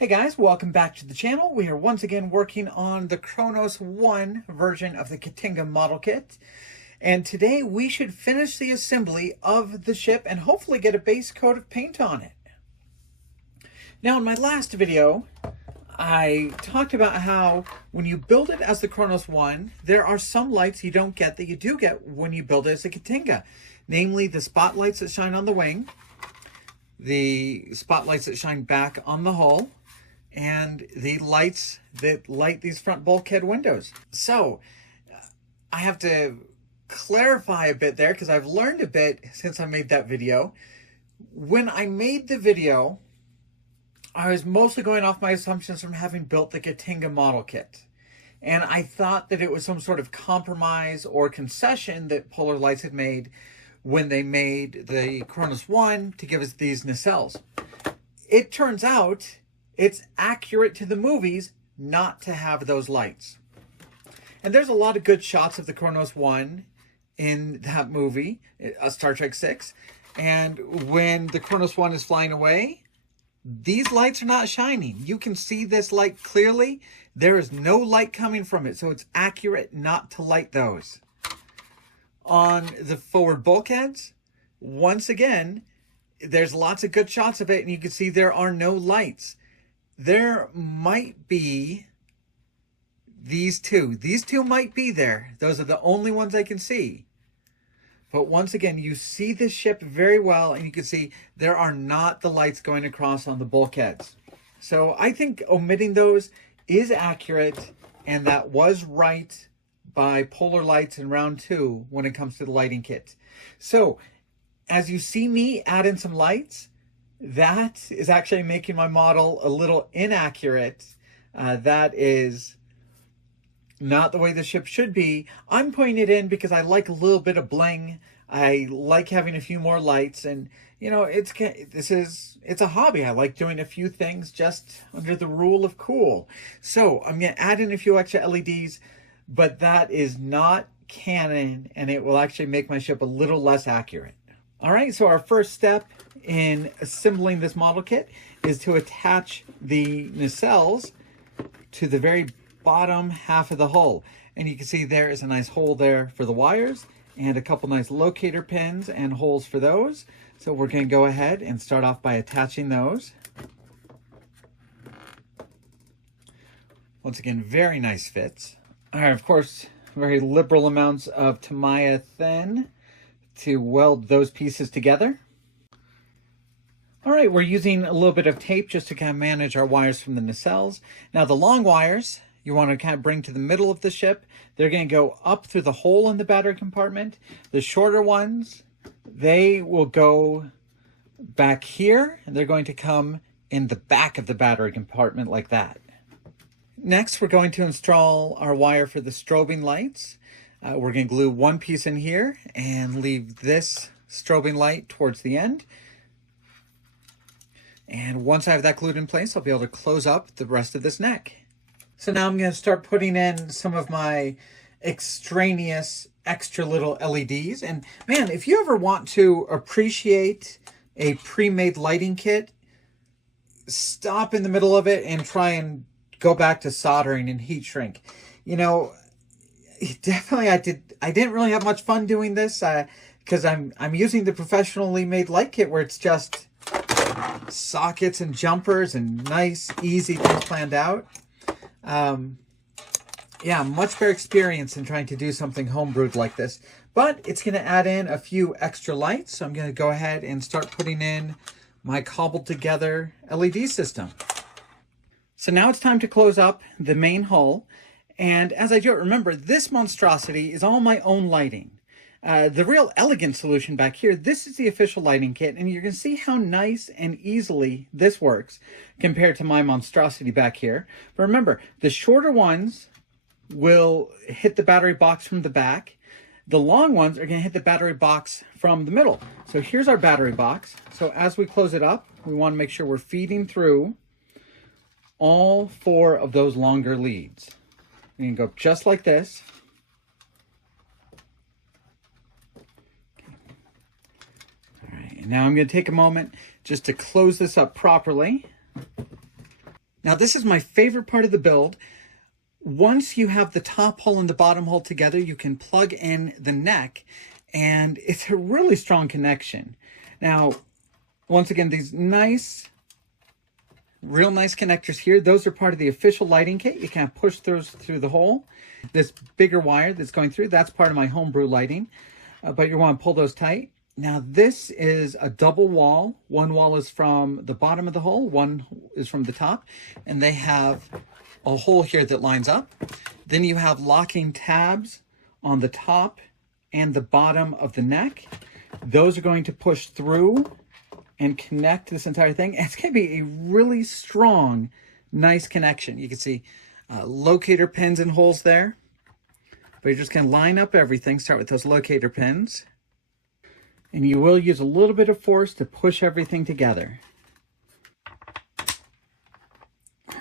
Hey guys, welcome back to the channel. We are once again working on the Kronos One version of the Katinga model kit. And today we should finish the assembly of the ship and hopefully get a base coat of paint on it. Now in my last video, I talked about how when you build it as the Kronos One, there are some lights you don't get that you do get when you build it as a Katinga. Namely the spotlights that shine on the wing, the spotlights that shine back on the hull, and the lights that light these front bulkhead windows. So I have to clarify a bit there because I've learned a bit since I made that video. When I made the video, I was mostly going off my assumptions from having built the Katinga model kit. And I thought that it was some sort of compromise or concession that Polar Lights had made when they made the Kronos One to give us these nacelles. It turns out it's accurate to the movies not to have those lights. And there's a lot of good shots of the Kronos One in that movie, Star Trek VI. And when the Kronos One is flying away, these lights are not shining. You can see this light clearly. There is no light coming from it, so it's accurate not to light those. On the forward bulkheads, once again, there's lots of good shots of it, and you can see there are no lights. There might be these two. These two might be there. Those are the only ones I can see. But once again, you see this ship very well, and you can see there are not the lights going across on the bulkheads. So I think omitting those is accurate, and that was right by Polar Lights in round 2 when it comes to the lighting kit. So as you see me add in some lights, that is actually making my model a little inaccurate. That is not the way the ship should be. I'm putting it in because I like a little bit of bling. I like having a few more lights, and you know, it's a hobby. I like doing a few things just under the rule of cool. So I'm gonna add in a few extra LEDs, but that is not canon, and it will actually make my ship a little less accurate. All right, so our first step in assembling this model kit is to attach the nacelles to the very bottom half of the hull. And you can see there is a nice hole there for the wires and a couple nice locator pins and holes for those. So we're going to go ahead and start off by attaching those. Once again, very nice fits. All right, of course, very liberal amounts of Tamiya thin to weld those pieces together. All right, we're using a little bit of tape just to kind of manage our wires from the nacelles. Now the long wires, you want to kind of bring to the middle of the ship. They're going to go up through the hole in the battery compartment. The shorter ones, they will go back here, and they're going to come in the back of the battery compartment like that. Next, we're going to install our wire for the strobing lights. We're going to glue one piece in here and leave this strobing light towards the end. And once I have that glued in place, I'll be able to close up the rest of this neck. So now I'm going to start putting in some of my extraneous extra little LEDs. And man, if you ever want to appreciate a pre-made lighting kit, stop in the middle of it and try and go back to soldering and heat shrink. You know, definitely I didn't really have much fun doing this because I'm using the professionally made light kit where it's just sockets and jumpers and nice easy things planned out. Yeah, much better experience in trying to do something homebrewed like this, but it's going to add in a few extra lights. So I'm going to go ahead and start putting in my cobbled together LED system. So now it's time to close up the main hull. And as I do it, remember, this monstrosity is all my own lighting. The real elegant solution back here, this is the official lighting kit, and you can see how nice and easily this works compared to my monstrosity back here. But remember, the shorter ones will hit the battery box from the back. The long ones are going to hit the battery box from the middle. So here's our battery box. So as we close it up, we want to make sure we're feeding through all 4 of those longer leads. You can go just like this. All right, and now I'm going to take a moment just to close this up properly. Now this is my favorite part of the build. Once you have the top hole and the bottom hole together, you can plug in the neck, and it's a really strong connection. Now, once again, these real nice connectors here, those are part of the official lighting kit. You can't push those through the hole. This bigger wire that's going through, that's part of my homebrew lighting, but you want to pull those tight. Now this is a double wall. One wall is from the bottom of the hole, one is from the top, and they have a hole here that lines up. Then you have locking tabs on the top and the bottom of the neck. Those are going to push through and connect this entire thing. And it's going to be a really strong, nice connection. You can see locator pins and holes there. But you're just going to line up everything. Start with those locator pins. And you will use a little bit of force to push everything together.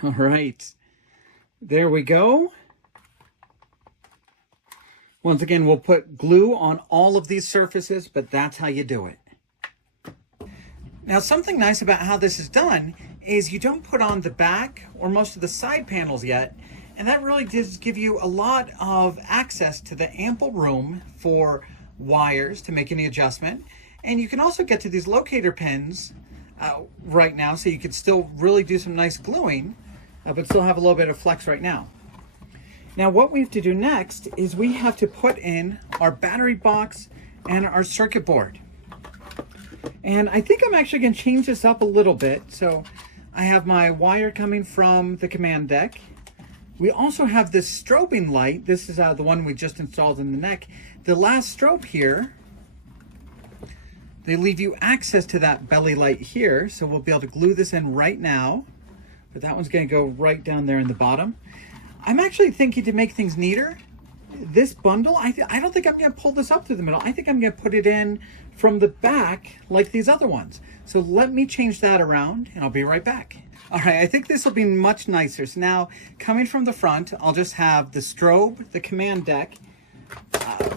All right. There we go. Once again, we'll put glue on all of these surfaces, but that's how you do it. Now, something nice about how this is done is you don't put on the back or most of the side panels yet, and that really does give you a lot of access to the ample room for wires to make any adjustment. And you can also get to these locator pins right now, so you can still really do some nice gluing, but still have a little bit of flex right now. Now what we have to do next is we have to put in our battery box and our circuit board. And I think I'm actually going to change this up a little bit. So I have my wire coming from the command deck. We also have this strobing light. This is the one we just installed in the neck. The last strobe here, they leave you access to that belly light here. So we'll be able to glue this in right now. But that one's going to go right down there in the bottom. I'm actually thinking, to make things neater, this bundle, I don't think I'm going to pull this up through the middle. I think I'm going to put it in from the back like these other ones. So let me change that around and I'll be right back. All right, I think this will be much nicer. So now, coming from the front, I'll just have the strobe, the command deck.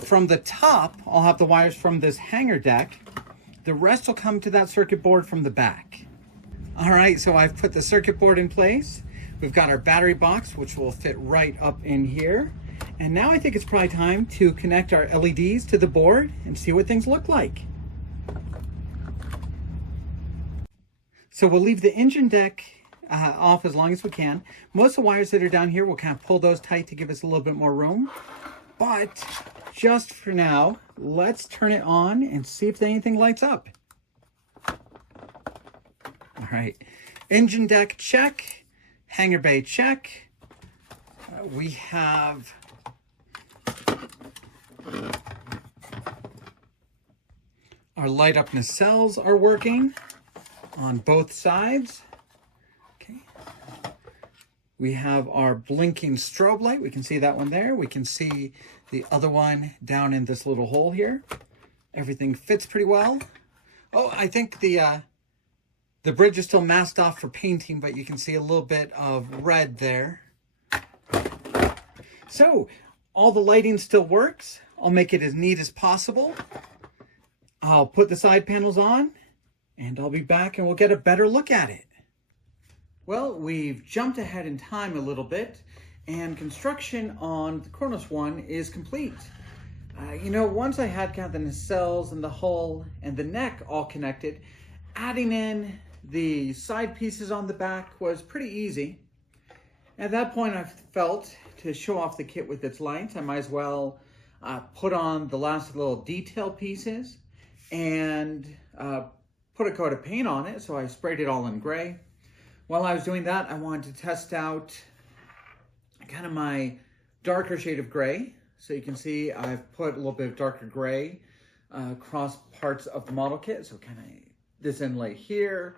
From the top, I'll have the wires from this hanger deck. The rest will come to that circuit board from the back. All right, so I've put the circuit board in place. We've got our battery box, which will fit right up in here. And now I think it's probably time to connect our LEDs to the board and see what things look like. So we'll leave the engine deck off as long as we can. Most of the wires that are down here, we'll kind of pull those tight to give us a little bit more room. But just for now, let's turn it on and see if anything lights up. All right, engine deck check. Hanger bay check. We have our light up nacelles are working on both sides. Okay. We have our blinking strobe light. We can see that one there. We can see the other one down in this little hole here. Everything fits pretty well. Oh, I think the bridge is still masked off for painting, but you can see a little bit of red there. So all the lighting still works. I'll make it as neat as possible. I'll put the side panels on and I'll be back and we'll get a better look at it. Well, we've jumped ahead in time a little bit and construction on the Kronos One is complete. Once I had kind of the nacelles and the hull and the neck all connected, adding in the side pieces on the back was pretty easy. At that point, I felt to show off the kit with its lights, I might as well put on the last little detail pieces and put a coat of paint on it. So I sprayed it all in gray. While I was doing that, I wanted to test out kind of my darker shade of gray. So you can see I've put a little bit of darker gray across parts of the model kit. So kind of this inlay here,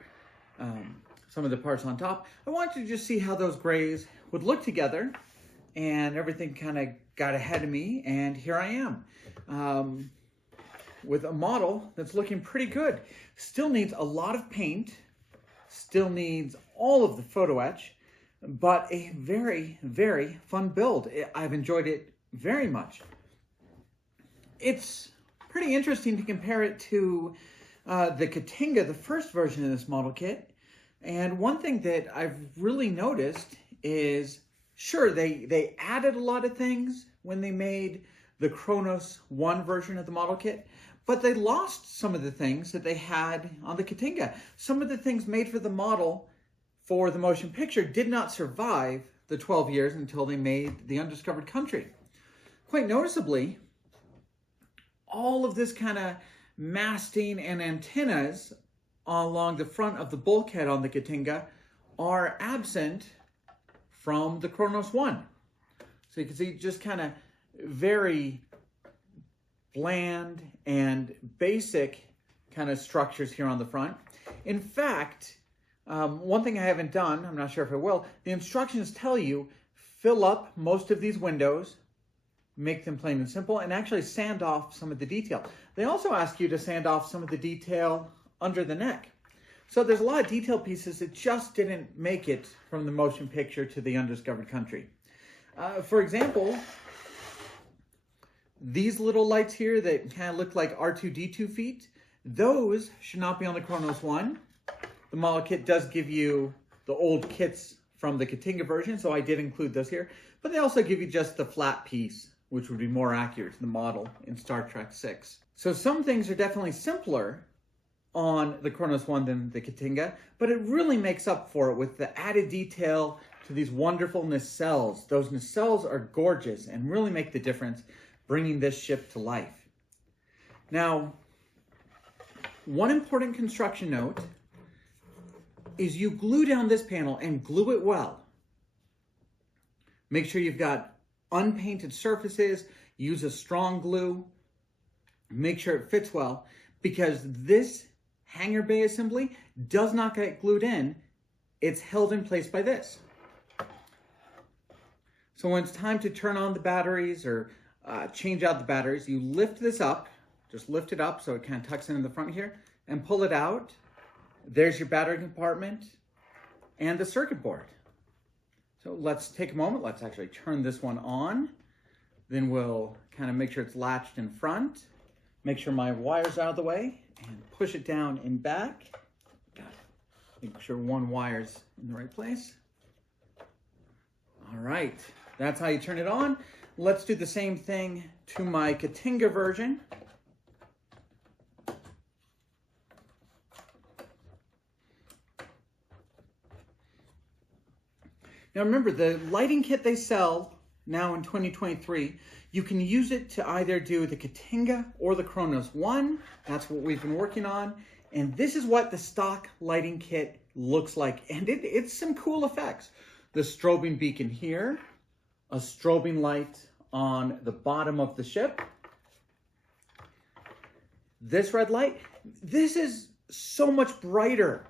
some of the parts on top. I wanted to just see how those grays would look together, and everything kind of got ahead of me, and here I am with a model that's looking pretty good. Still needs a lot of paint, still needs all of the photo etch, but a very, very fun build. I've enjoyed it very much. It's pretty interesting to compare it to the Katinga, the first version of this model kit. And one thing that I've really noticed is, sure, they added a lot of things when they made the Kronos One version of the model kit, but they lost some of the things that they had on the Katinga. Some of the things made for the model for the motion picture did not survive the 12 years until they made the Undiscovered Country. Quite noticeably, all of this kind of masting and antennas along the front of the bulkhead on the Katinga are absent from the Kronos One. So you can see just kind of very bland and basic kind of structures here on the front. In fact, one thing I haven't done, I'm not sure if I will, the instructions tell you fill up most of these windows, make them plain and simple, and actually sand off some of the detail. They also ask you to sand off some of the detail under the neck. So there's a lot of detail pieces that just didn't make it from the motion picture to the Undiscovered Country. For example, these little lights here that kind of look like R2-D2 feet, those should not be on the Kronos One. The model kit does give you the old kits from the Katinga version, so I did include those here. But they also give you just the flat piece, which would be more accurate to the model in Star Trek VI. So some things are definitely simpler on the Kronos One than the Katinga, but it really makes up for it with the added detail to these wonderful nacelles. Those nacelles are gorgeous and really make the difference, bringing this ship to life. Now, one important construction note is you glue down this panel and glue it well. Make sure you've got unpainted surfaces, use a strong glue, make sure it fits well, because this hangar bay assembly does not get glued in. It's held in place by this. So when it's time to turn on the batteries or change out the batteries, you lift this up, just lift it up so it kind of tucks in the front here, and pull it out. There's your battery compartment and the circuit board. So let's take a moment. Let's actually turn this one on. Then we'll kind of make sure it's latched in front. Make sure my wire's out of the way and push it down in back. Make sure one wire's in the right place. All right, that's how you turn it on. Let's do the same thing to my Katinga version. Now remember, the lighting kit they sell now in 2023, you can use it to either do the Katinga or the Kronos One. That's what we've been working on. And this is what the stock lighting kit looks like. And it's some cool effects. The strobing beacon here, a strobing light on the bottom of the ship. This red light, this is so much brighter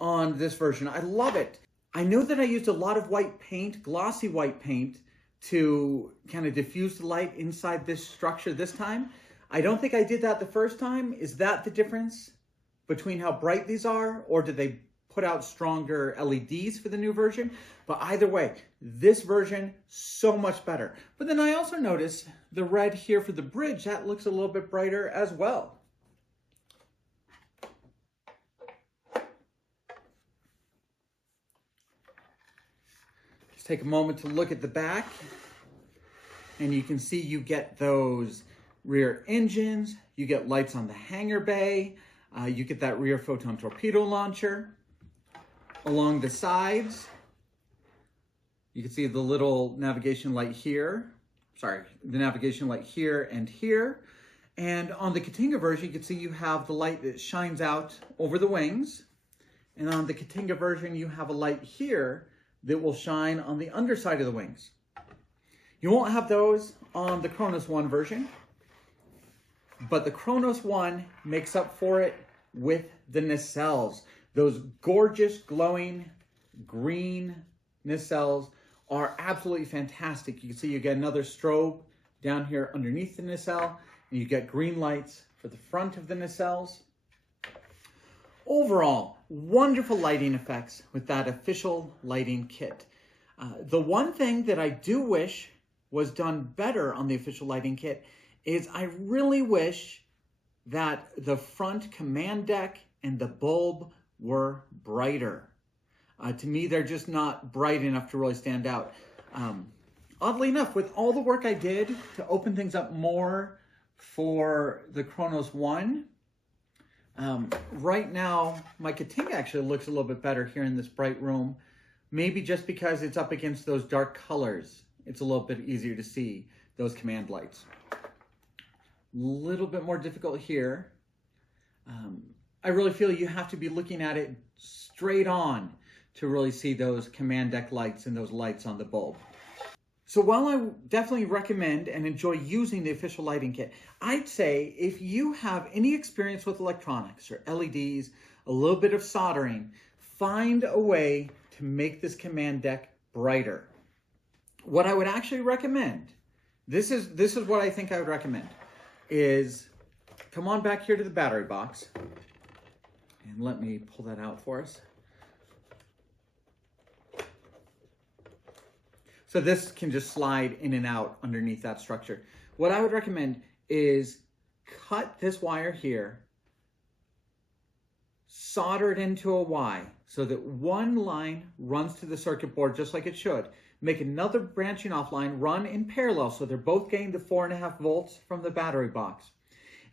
on this version. I love it. I know that I used a lot of white paint, glossy white paint, to kind of diffuse the light inside this structure this time. I don't think I did that the first time. Is that the difference between how bright these are, or did they put out stronger LEDs for the new version? But either way, this version, so much better. But then I also noticed the red here for the bridge, that looks a little bit brighter as well. Take a moment to look at the back, and you can see you get those rear engines, you get lights on the hangar bay, you get that rear photon torpedo launcher. Along the sides, you can see the little navigation light here, the navigation light here and here. And on the Katinga version, you can see you have the light that shines out over the wings. And on the Katinga version, you have a light here that will shine on the underside of the wings. You won't have those on the Kronos One version, but the Kronos One makes up for it with the nacelles. Those gorgeous glowing green nacelles are absolutely fantastic. You can see you get another strobe down here underneath the nacelle, and you get green lights for the front of the nacelles. Overall, wonderful lighting effects with that official lighting kit. The one thing that I do wish was done better on the official lighting kit is I really wish that the front command deck and the bulb were brighter. To me, they're just not bright enough to really stand out. Oddly enough, with all the work I did to open things up more for the Kronos One, right now, my Katinga actually looks a little bit better here in this bright room. Maybe just because it's up against those dark colors, it's a little bit easier to see those command lights. A little bit more difficult here. I really feel you have to be looking at it straight on to really see those command deck lights and those lights on the bulb. So while I definitely recommend and enjoy using the official lighting kit, I'd say if you have any experience with electronics or LEDs, a little bit of soldering, find a way to make this command deck brighter. What I would actually recommend, this is what I think I would recommend, is come on back here to the battery box, and let me pull that out for us. So this can just slide in and out underneath that structure. What I would recommend is cut this wire here, solder it into a Y so that one line runs to the circuit board just like it should. Make another branching off line run in parallel so they're both getting the 4.5 volts from the battery box.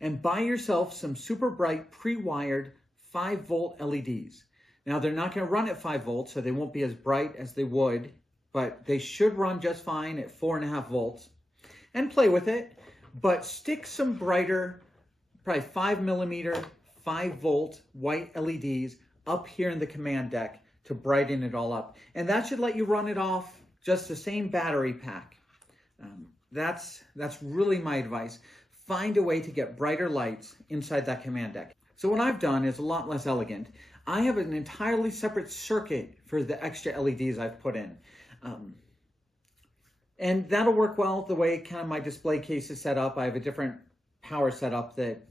And buy yourself some super bright pre-wired 5-volt LEDs. Now they're not going to run at 5 volts, so they won't be as bright as they would, but they should run just fine at 4.5 volts. And play with it, but stick some brighter, probably 5mm, 5-volt white LEDs up here in the command deck to brighten it all up. And that should let you run it off just the same battery pack. That's really my advice. Find a way to get brighter lights inside that command deck. So what I've done is a lot less elegant. I have an entirely separate circuit for the extra LEDs I've put in. And that'll work well the way kind of my display case is set up. I have a different power setup that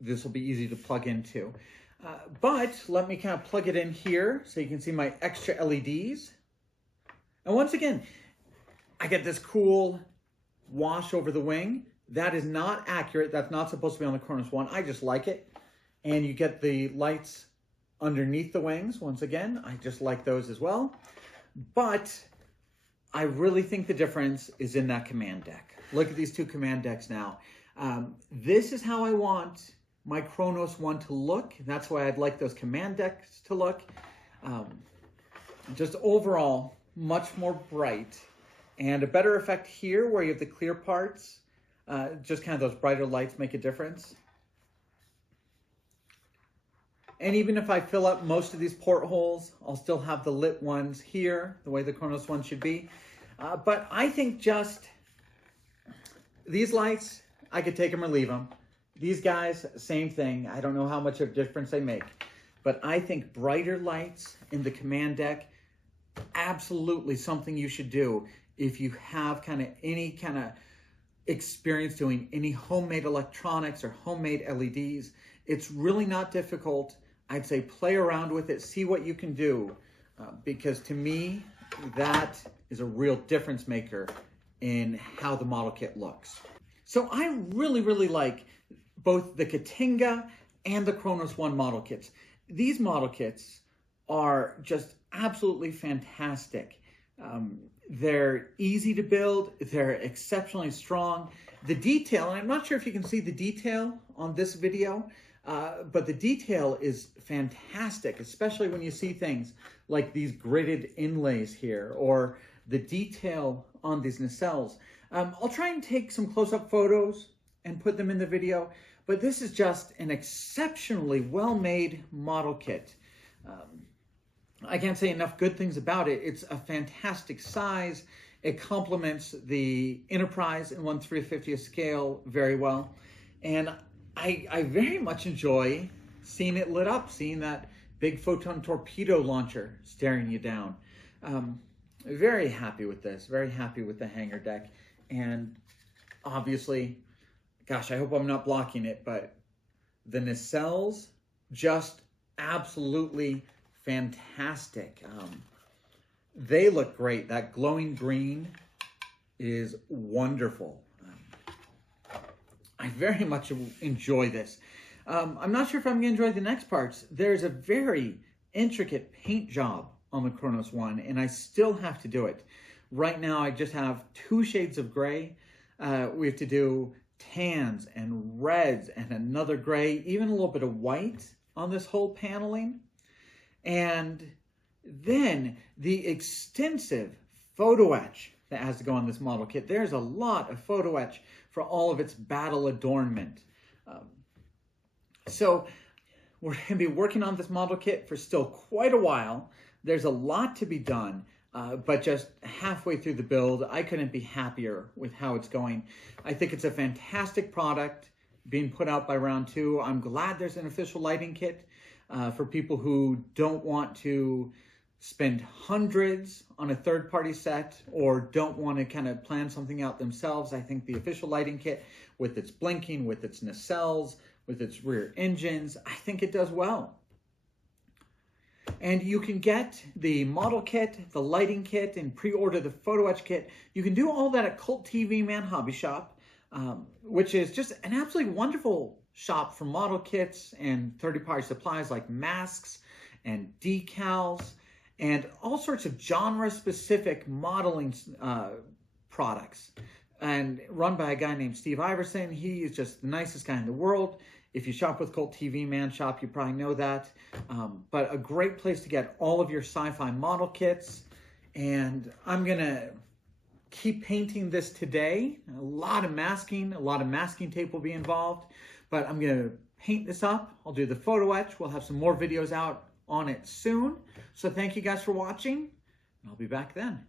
this will be easy to plug into. But let me kind of plug it in here so you can see my extra LEDs. And once again, I get this cool wash over the wing. That is not accurate. That's not supposed to be on the Kronos One. I just like it. And you get the lights underneath the wings. Once again, I just like those as well. But I really think the difference is in that command deck. Look at these two command decks now. This is how I want my Kronos One to look. That's why I'd like those command decks to look. Just overall, much more bright. And a better effect here where you have the clear parts. Just kind of those brighter lights make a difference. And even if I fill up most of these portholes, I'll still have the lit ones here, the way the Kronos One should be. But I think just these lights, I could take them or leave them. These guys, same thing. I don't know how much of a difference they make. But I think brighter lights in the command deck, absolutely something you should do if you have any kind of experience doing any homemade electronics or homemade LEDs. It's really not difficult. I'd say play around with it, see what you can do, because to me, that is a real difference maker in how the model kit looks. So I really, really like both the Katinga and the Kronos One model kits. These model kits are just absolutely fantastic. They're easy to build, they're exceptionally strong. The detail, and I'm not sure if you can see the detail on this video, but the detail is fantastic, especially when you see things like these gridded inlays here, or the detail on these nacelles. I'll try and take some close-up photos and put them in the video, but this is just an exceptionally well-made model kit. I can't say enough good things about it. It's a fantastic size. It complements the Enterprise in 1/350th scale very well. And I very much enjoy seeing it lit up, seeing that big photon torpedo launcher staring you down. Very happy with this, very happy with the hangar deck. And obviously, gosh, I hope I'm not blocking it, but the nacelles, just absolutely fantastic. They look great. That glowing green is wonderful. I very much enjoy this. I'm not sure if I'm going to enjoy the next parts. There's a very intricate paint job on the Kronos One, and I still have to do it. Right now, I just have 2 shades of gray. We have to do tans and reds and another gray, even a little bit of white on this whole paneling. And then the extensive photo etch that has to go on this model kit. There's a lot of photo etch for all of its battle adornment. So we're going to be working on this model kit for still quite a while. There's a lot to be done, but just halfway through the build, I couldn't be happier with how it's going. I think it's a fantastic product being put out by Round 2. I'm glad there's an official lighting kit for people who don't want to spend hundreds on a third-party set or don't want to kind of plan something out themselves. I think the official lighting kit, with its blinking, with its nacelles, with its rear engines, I think it does well. And you can get the model kit, the lighting kit, and pre-order the photo etch kit. You can do all that at CultTVMan Hobby Shop, which is just an absolutely wonderful shop for model kits and third-party supplies like masks and decals and all sorts of genre-specific modeling products. And run by a guy named Steve Iverson. He is just the nicest guy in the world. If you shop with CultTVMan Shop, you probably know that. But a great place to get all of your sci-fi model kits. And I'm going to keep painting this today. A lot of masking tape will be involved. But I'm going to paint this up. I'll do the photo etch. We'll have some more videos out on it soon. So thank you guys for watching. I'll be back then.